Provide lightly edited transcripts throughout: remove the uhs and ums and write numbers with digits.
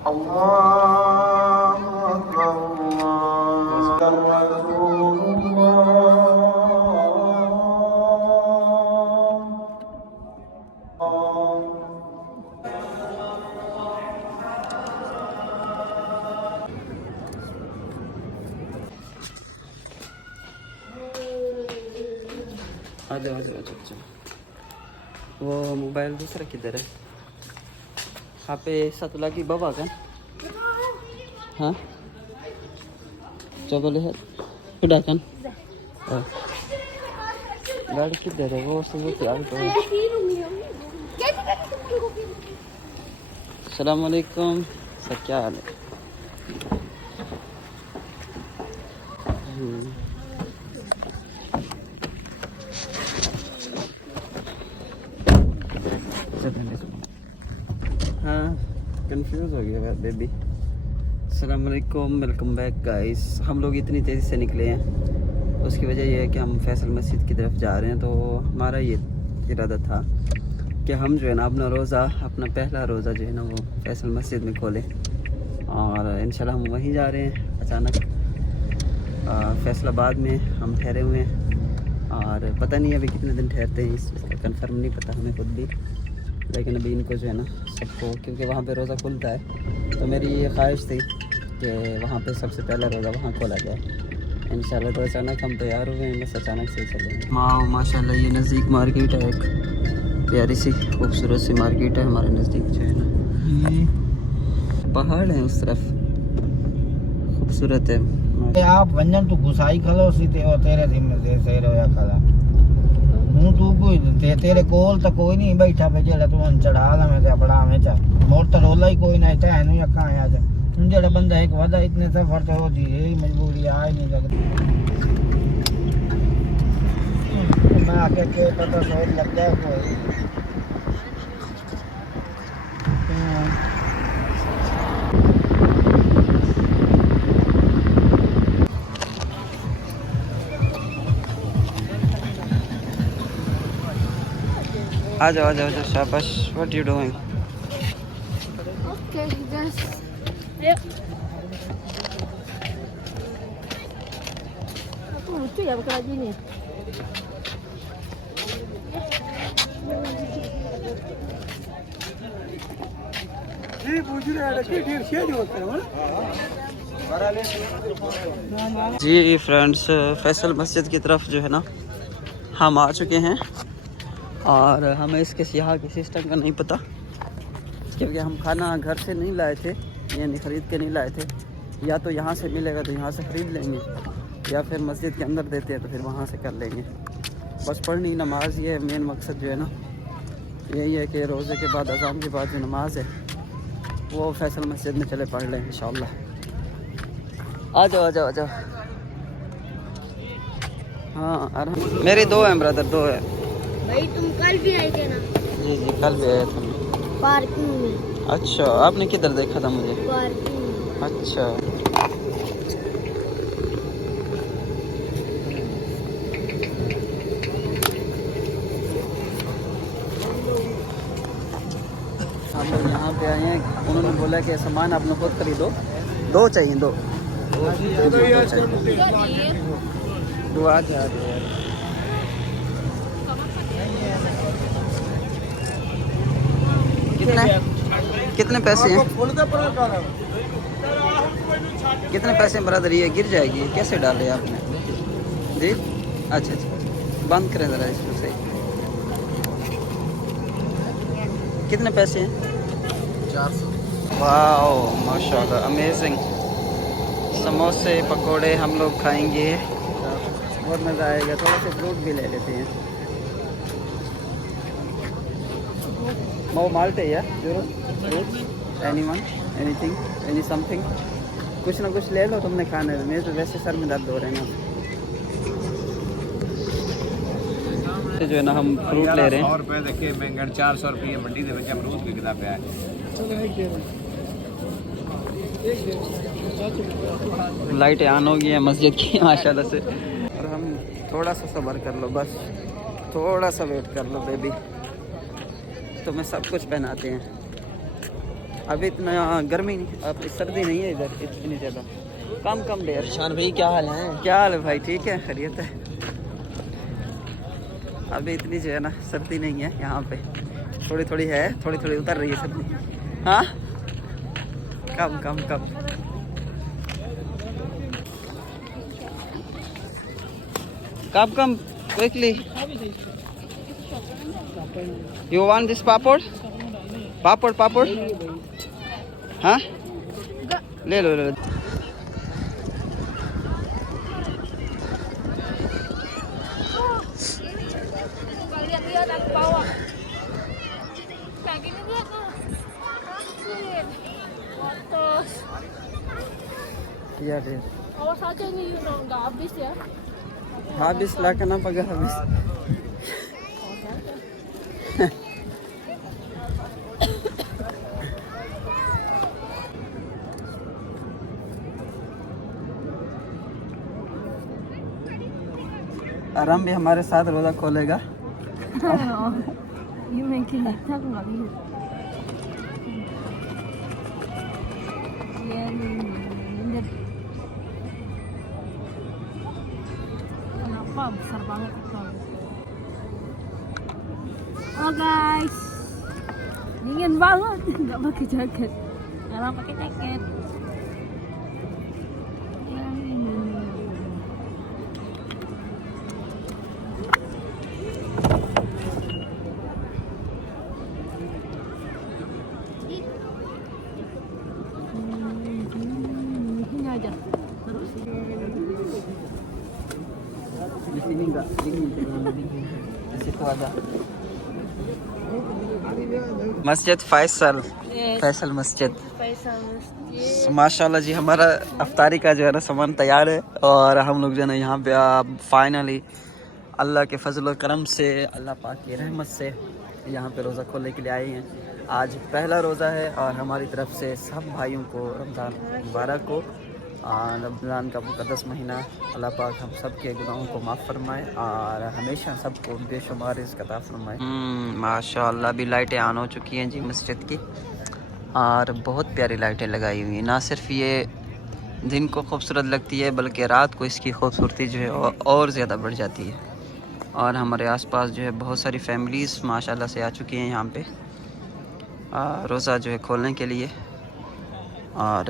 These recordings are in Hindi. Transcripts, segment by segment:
अल्लाहु अकबर, अल्लाहु आ जाओ आ जाओ आ जाओ। वो मोबाइल दूसरा किधर है? HP satu lagi bawa kan? Hah? Coba lihat. Sudah kan? Oh. गाड़ी किधर है? वो सुजुकी ऑल्टो है। अस्सलाम वालेकुम, सर क्या हाल है? हाँ, कंफ्यूज हो गया बेबी। अस्सलाम वालेकुम, वेलकम बैक गाइस। हम लोग इतनी तेज़ी से निकले हैं, उसकी वजह यह है कि हम फैसल मस्जिद की तरफ जा रहे हैं। तो हमारा ये इरादा था कि हम जो है ना अपना रोज़ा, अपना पहला रोज़ा जो है ना वो फैसल मस्जिद में खोलें, और इंशाल्लाह हम वहीं जा रहे हैं। अचानक फैसलाबाद में हम ठहरे हुए हैं, और पता नहीं अभी कितने दिन ठहरते हैं, इसका कंफर्म नहीं पता हमें खुद भी। लेकिन अभी इनको जो है ना सबको, क्योंकि वहाँ पे रोज़ा खुलता है, तो मेरी ये ख्वाहिश थी कि वहाँ पे सबसे पहला रोज़ा वहाँ खोला जाए इंशाल्लाह। तो अचानक हम तैयार हुए हैं, बस अचानक से चलेंगे। माशाल्लाह ये नज़दीक मार्केट है, एक प्यारी सी खूबसूरत सी मार्केट है हमारे नज़दीक जो है ना। पहाड़ है उस तरफ, खूबसूरत है। आप वंजन तू घुसाई खलो सीते और तेरे जिम्मे से सही रहो या खला हूं तू कोई तेरे कोल तो कोई नहीं बैठा पे जेड़ा तू चढ़ा ला मैं ते पड़ा में चा मोर तो रोला ही कोई नहीं था नु अखा आ जा हूं जेड़ा बंदा एक वादा इतने सफर तो होती है मजबूरी आ ही नहीं लगती। मैं आके के पता सोच लग जाए कोई आ जाओ आ जाओ आ जाओ, शाबाश। What you doing? Okay, just yep. Aku lucu ya pakai lagi nih. जी फ्रेंड्स, फैसल मस्जिद की तरफ जो है ना हम आ चुके हैं, और हमें इसके यहाँ के सिस्टम का नहीं पता, क्योंकि हम खाना घर से नहीं लाए थे, यानी ख़रीद के नहीं लाए थे। या तो यहाँ से मिलेगा तो यहाँ से ख़रीद लेंगे, या फिर मस्जिद के अंदर देते हैं तो फिर वहाँ से कर लेंगे। बस पढ़नी नमाज, ये मेन मकसद जो है ना यही है कि रोज़े के बाद, अज़ान के बाद जो नमाज है वो फैसल मस्जिद में चले पढ़ लें इंशाल्लाह। आ जाओ आ जाओ आ जाओ। हाँ मेरे दो हैं ब्रदर, दो है भाई तुम कल भी आए थे ना? जी जी कल भी आए थे। पार्किंग में। अच्छा, आपने किधर देखा था मुझे? पार्किंग में। अच्छा, हम लोग यहाँ पे आए हैं। उन्होंने बोला कि सामान आप लोग खुद खरीदो, दो चाहिए, दो आ जा। कितने पैसे हैं? कितने पैसे ब्रदर? ये गिर जाएगी, कैसे डाले आपने जी? अच्छा अच्छा, बंद करें ज़रा इसको सही। कितने पैसे हैं? 400। वाओ माशाल्लाह, अमेजिंग। समोसे पकोड़े हम लोग खाएंगे, बहुत मज़ा आएगा। थोड़ा सा फ्रूट भी ले लेते हैं। वो माल्टे या जरूर एनीवन एनीथिंग एनी समथिंग, कुछ ना कुछ ले लो तुमने खाने में। मेरे तो वैसे सर में दर्द हो रहे हैं ना। जो है ना हम फ्रूट ले रहे हैं। 100 रुपए देखिए बैंगन, 400 रुपये मंडी के ਵਿੱਚ अमरूद बिकता ਪਿਆ है। लाइटें ऑन हो गई हैं मस्जिद की माशाल्लाह से। और हम थोड़ा सा सब्र कर लो, बस थोड़ा सा वेट कर लो बेबी, तुम्हें सब कुछ पहनाते हैं। अभी इतना गर्मी नहीं, अब सर्दी नहीं है इधर इतनी ज़्यादा, कम डेयर। शान भाई क्या हाल है? क्या हाल है भाई? ठीक है, खैरियत है। अभी इतनी जो है ना सर्दी नहीं है यहाँ पे, थोड़ी थोड़ी है, थोड़ी थोड़ी उतर रही है सर्दी। हाँ, come quickly. You want this papad? पापड़ हाँ, ले लो। Lihat aku bawa. Kayak gini dia tuh. Terus. या dare Awas aja nih, nggak habis ya. habis lah, kenapa gak habis? आराम भी हमारे साथ रोजा खोलेगा। Ini mungkin aku nggak bisa. Kenapa besar banget itu? Oh guys, dingin banget, nggak pakai jaket. Sekarang pakai jaket. Ini aja. Terus Di sini enggak dingin, di situ ada मस्जिद फैसल मस्जिद। माशाल्लाह जी, हमारा अफ्तारी का जो है ना सामान तैयार है, और हम लोग जो है ना यहाँ पे फाइनली अल्लाह के फजल और करम से, अल्लाह पाक की रहमत से यहाँ पे रोज़ा खोलने के लिए आए हैं। आज पहला रोज़ा है और हमारी तरफ से सब भाइयों को रमज़ान मुबारक हो। रमज़ान का मुक़द्दस महीना, अल्लाह पाक हम सब के गुनाहों को माफ़ फरमाए और हमेशा सबको बेशुमार रिज़्क़ अता फरमाए। माशाअल्लाह, भी लाइटें ऑन हो चुकी हैं जी मस्जिद की, और बहुत प्यारी लाइटें लगाई हुई हैं। ना सिर्फ ये दिन को खूबसूरत लगती है, बल्कि रात को इसकी खूबसूरती जो है और ज़्यादा बढ़ जाती है। और हमारे आसपास जो है बहुत सारी फैमिलीज़ माशाल्लाह से आ चुकी हैं यहाँ पे रोज़ा जो है खोलने के लिए। और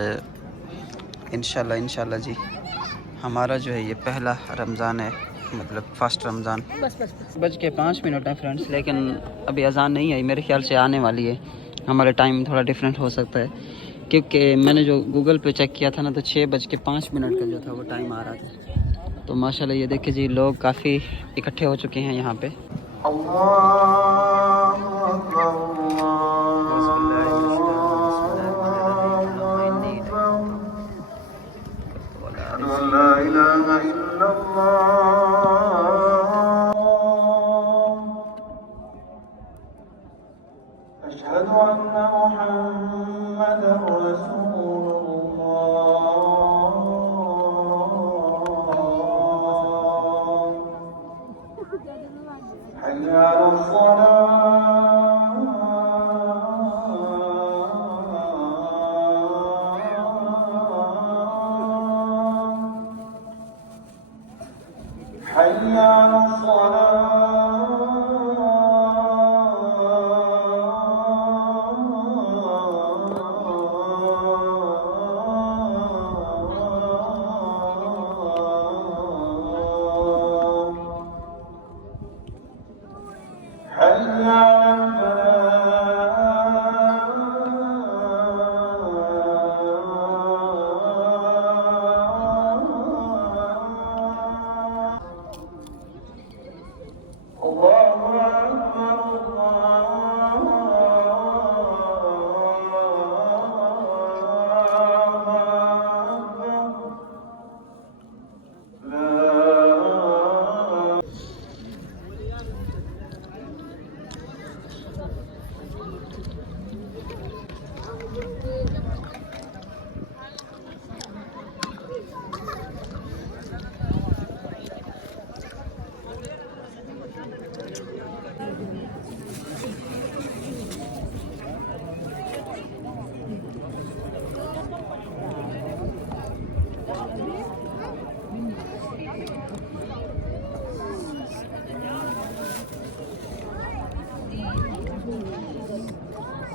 इंशाल्लाह जी हमारा जो है ये पहला रमज़ान है, मतलब फ़र्स्ट रमज़ान। बज के 5 मिनट है फ्रेंड्स, लेकिन अभी अज़ान नहीं आई, मेरे ख्याल से आने वाली है। हमारे टाइम थोड़ा डिफरेंट हो सकता है, क्योंकि मैंने जो गूगल पे चेक किया था ना, तो 6:05 का जो था वो टाइम आ रहा था। तो माशाल्लाह ये देखिए जी, लोग काफ़ी इकट्ठे हो चुके हैं यहाँ पे।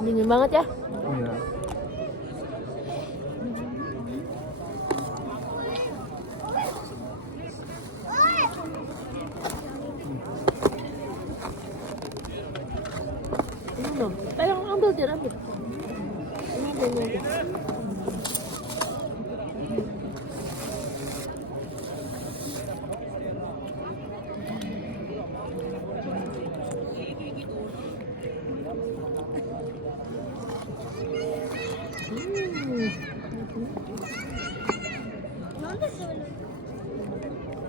Dingin banget ya. Iya. Ini belum. Pegang ambil dia ambil. Ini ambil.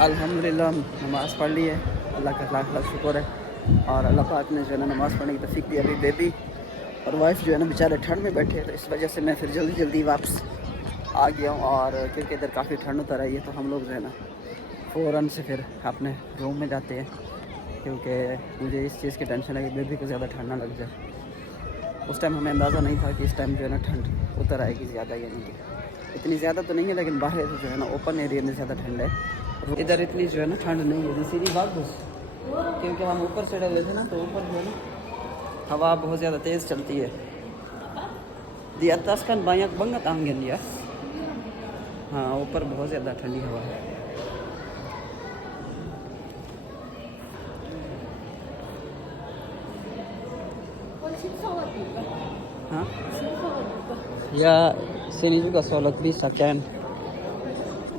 अल्हम्दुलिल्लाह नमाज़ पढ़ ली है। अल्लाह का लाख लाख शुक्र है। और अल्लाह पाक ने जो है ना नमाज़ पढ़ने की तौफीक दी। अभी बेबी और वाइफ जो है ना बेचारे ठंड में बैठे हैं, तो इस वजह से मैं फिर जल्दी जल्दी वापस आ गया हूँ। और क्योंकि इधर काफ़ी ठंड उतर आई है, तो हम लोग जो है ना फ़ौरन से फिर अपने रूम में जाते हैं, क्योंकि मुझे इस चीज़ की टेंशन है कि बेबी को ज़्यादा ठंड ना लग जाए। उस टाइम हमें अंदाज़ा नहीं था कि इस टाइम जो है ना ठंड उतर आएगी ज़्यादा, यानी कि इतनी ज़्यादा तो नहीं है, लेकिन बाहर जो है ना ओपन एरिया में ज़्यादा ठंड है। इधर इतनी जो है ना ठंड नहीं है, सीधी बात बस, क्योंकि हम ऊपर चढ़े हुए थे ना, तो ऊपर जो है ना हवा बहुत ज़्यादा तेज़ चलती है। Di atas kan banyak banget angin ya. हाँ, ऊपर बहुत ज़्यादा ठंडी हवा है। हाँ? या sini juga sholat bisa kan।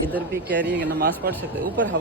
इधर भी कह रही है कि नमाज़ पढ़ सकते, ऊपर